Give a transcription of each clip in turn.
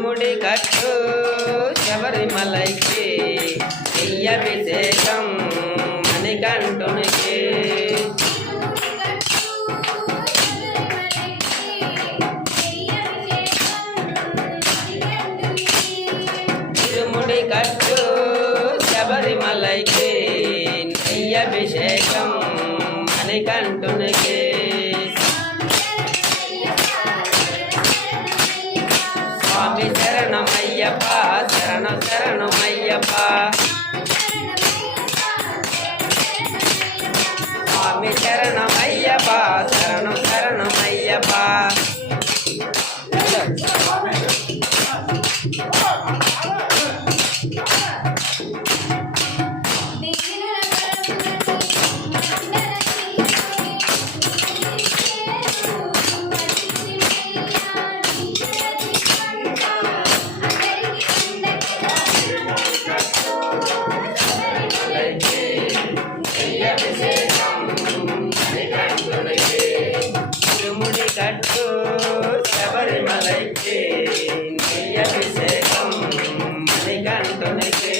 ఇరుముడి కట్టు శబరిమలైకి అభిషేకం మణికంఠునికి ఇరుముడి కట్టు శబరిమలైకి అభిషేకం మణికంఠునికి స్వామి శరణమయ్యప్ప శరణమయ్యప్ప స్వామి శరణమయ్యప్ప శరణమయ్యప్ప ఇరుముడి కట్టు శబరిమలైకి అభిషేకం మణికంఠునికి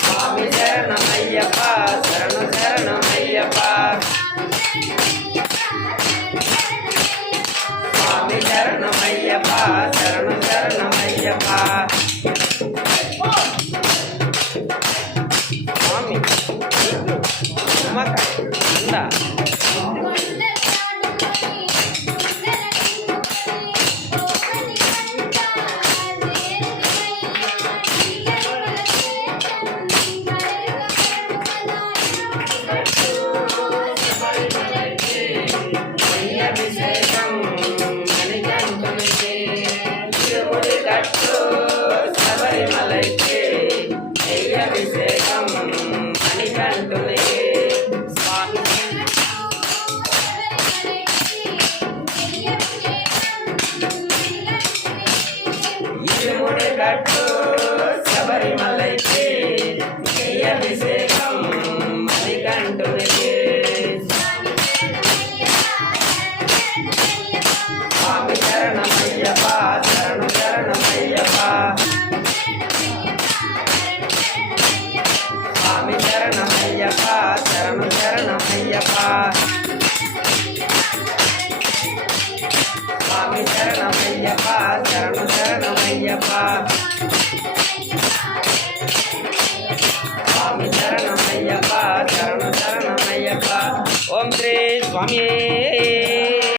స్వామి శరణమయ్యప్ప శరణమయ్యప్ప స్వామి శరణమయ్యప్ప శరణమయ్యప్ప స్వామి అందా అభిషేకం మణికంఠునికి ఇరుముడి కట్టు శబరిమలైకి అభిషేకం మణికంఠునికి ఇరుముడి కట్టు శబరిమలైకి అభిషేకం మణికంఠునికి స్వామి శరణమయ్యప్ప శరణమయ్యప్ప స్వామి శరణమయ్యప్ప శరణమయ్యప్ప స్వామి శరణమయ్యప్ప శరణమయ్యప్ప స్వామి శరణమయ్యప్ప శరణమయ్యప్ప ఓం శ్రీ స్వామి